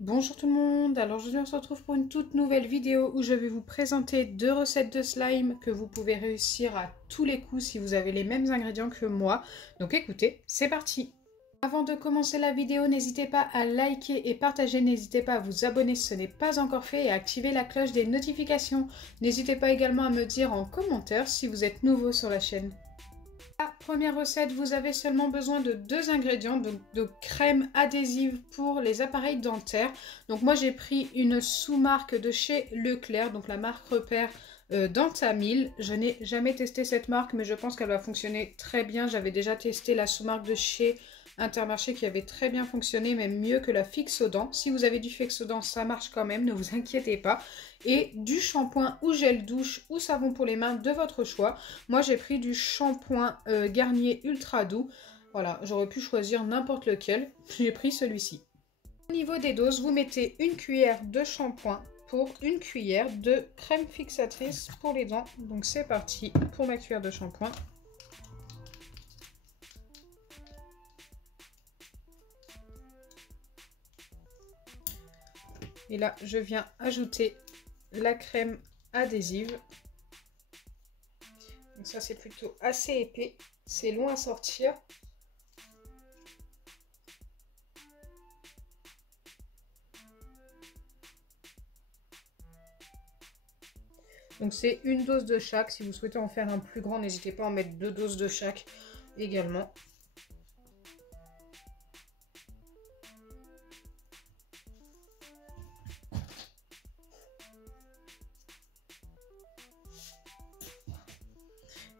Bonjour tout le monde, alors aujourd'hui on se retrouve pour une toute nouvelle vidéo où je vais vous présenter 2 recettes de slime que vous pouvez réussir à tous les coups si vous avez les mêmes ingrédients que moi. Donc écoutez, c'est parti! Avant de commencer la vidéo, n'hésitez pas à liker et partager, n'hésitez pas à vous abonner si ce n'est pas encore fait et à activer la cloche des notifications. N'hésitez pas également à me dire en commentaire si vous êtes nouveau sur la chaîne. La première recette, vous avez seulement besoin de 2 ingrédients, donc de crème adhésive pour les appareils dentaires. Donc moi j'ai pris une sous-marque de chez Leclerc, donc la marque repère Dentamil. Je n'ai jamais testé cette marque mais je pense qu'elle va fonctionner très bien. J'avais déjà testé la sous-marque de chez Intermarché qui avait très bien fonctionné, même mieux que la Fixodent. Si vous avez du Fixodent, ça marche quand même, ne vous inquiétez pas. Et du shampoing ou gel douche ou savon pour les mains de votre choix. Moi j'ai pris du shampoing Garnier Ultra Doux. Voilà, j'aurais pu choisir n'importe lequel. J'ai pris celui-ci. Au niveau des doses, vous mettez une cuillère de shampoing pour une cuillère de crème fixatrice pour les dents. Donc c'est parti pour ma cuillère de shampoing. Et là, je viens ajouter la crème adhésive. Donc ça, c'est plutôt assez épais. C'est long à sortir. Donc c'est une dose de chaque. Si vous souhaitez en faire un plus grand, n'hésitez pas à en mettre 2 doses de chaque également.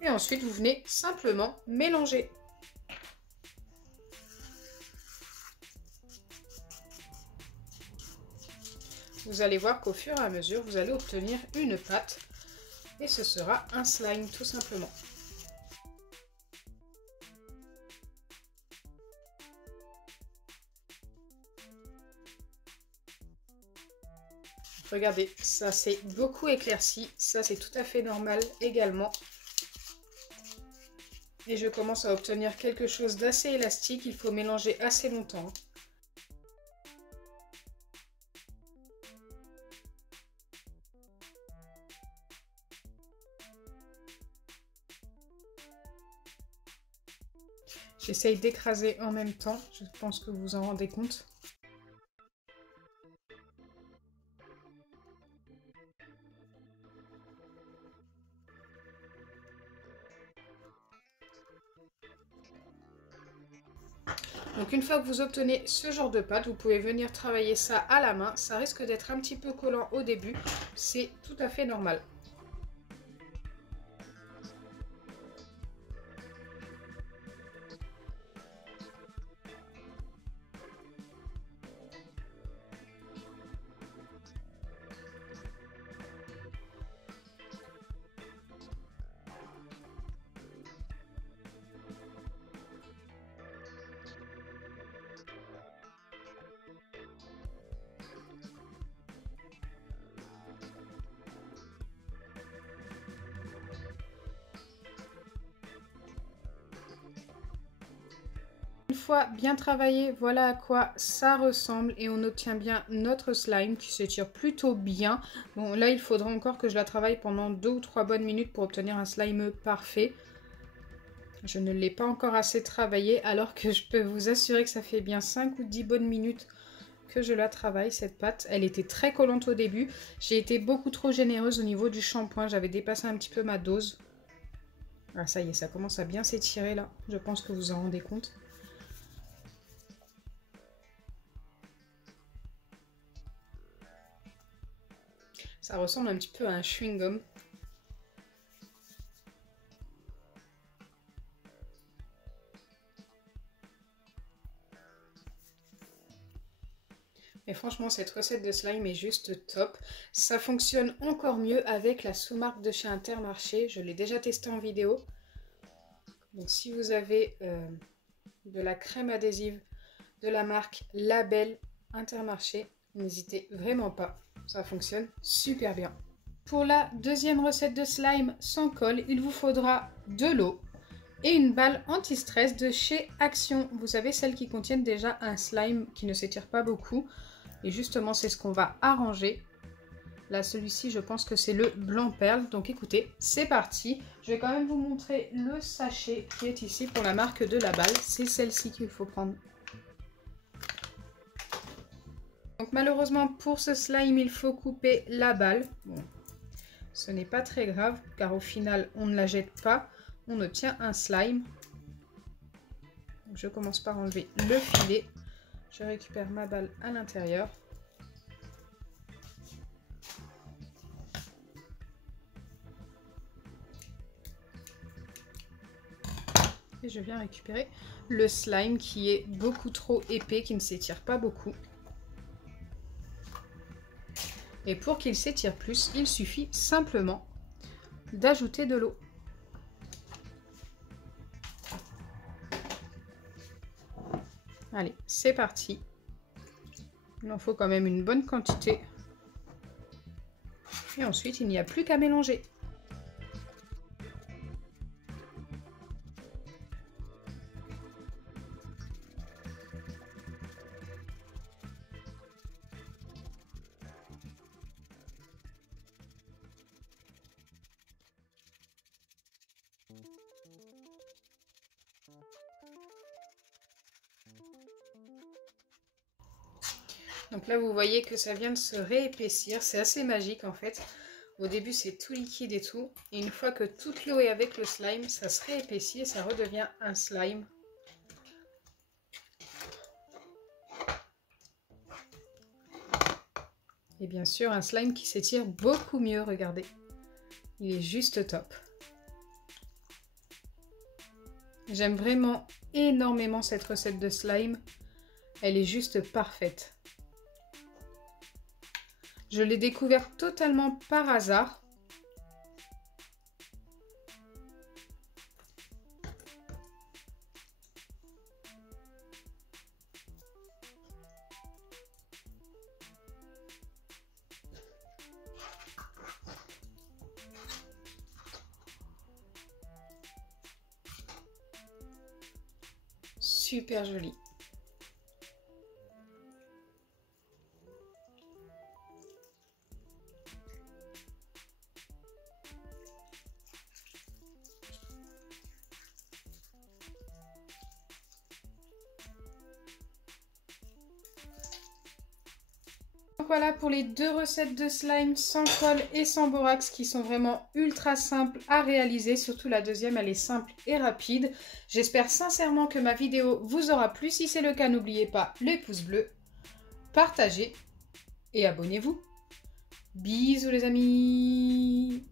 Et ensuite, vous venez simplement mélanger. Vous allez voir qu'au fur et à mesure, vous allez obtenir une pâte. Et ce sera un slime tout simplement. Regardez, ça s'est beaucoup éclairci. Ça, c'est tout à fait normal également. Et je commence à obtenir quelque chose d'assez élastique. Il faut mélanger assez longtemps. J'essaye d'écraser en même temps. Je pense que vous vous en rendez compte. Donc une fois que vous obtenez ce genre de pâte, vous pouvez venir travailler ça à la main. Ça risque d'être un petit peu collant au début, c'est tout à fait normal. Une fois bien travaillé, voilà à quoi ça ressemble et on obtient bien notre slime qui s'étire plutôt bien. Bon là il faudra encore que je la travaille pendant 2 ou 3 bonnes minutes pour obtenir un slime parfait. Je ne l'ai pas encore assez travaillé alors que je peux vous assurer que ça fait bien 5 ou 10 bonnes minutes que je la travaille cette pâte. Elle était très collante au début. J'ai été beaucoup trop généreuse au niveau du shampoing, j'avais dépassé un petit peu ma dose. Ah ça y est, ça commence à bien s'étirer là, je pense que vous en rendez compte. Ça ressemble un petit peu à un chewing-gum. Et franchement, cette recette de slime est juste top. Ça fonctionne encore mieux avec la sous-marque de chez Intermarché. Je l'ai déjà testé en vidéo. Donc si vous avez de la crème adhésive de la marque Label Intermarché, n'hésitez vraiment pas. Ça fonctionne super bien. Pour la deuxième recette de slime sans colle, il vous faudra de l'eau et une balle anti-stress de chez Action. Vous savez, celles qui contiennent déjà un slime qui ne s'étire pas beaucoup. Et justement, c'est ce qu'on va arranger. Là, celui-ci, je pense que c'est le blanc perle. Donc écoutez, c'est parti. Je vais quand même vous montrer le sachet qui est ici pour la marque de la balle. C'est celle-ci qu'il faut prendre. Donc malheureusement, pour ce slime, il faut couper la balle. Bon, ce n'est pas très grave, car au final, on ne la jette pas. On obtient un slime. Donc, je commence par enlever le filet. Je récupère ma balle à l'intérieur. Et je viens récupérer le slime qui est beaucoup trop épais, qui ne s'étire pas beaucoup. Et pour qu'il s'étire plus, il suffit simplement d'ajouter de l'eau. Allez, c'est parti. Il en faut quand même une bonne quantité. Et ensuite, il n'y a plus qu'à mélanger. Donc là, vous voyez que ça vient de se réépaissir. C'est assez magique en fait. Au début, c'est tout liquide et tout. Et une fois que toute l'eau est avec le slime, ça se réépaissit et ça redevient un slime. Et bien sûr, un slime qui s'étire beaucoup mieux, regardez. Il est juste top. J'aime vraiment énormément cette recette de slime. Elle est juste parfaite. Je l'ai découverte totalement par hasard. Super joli. Voilà pour les deux recettes de slime sans colle et sans borax qui sont vraiment ultra simples à réaliser. Surtout la deuxième, elle est simple et rapide. J'espère sincèrement que ma vidéo vous aura plu. Si c'est le cas, n'oubliez pas les pouces bleus, partagez et abonnez-vous. Bisous les amis!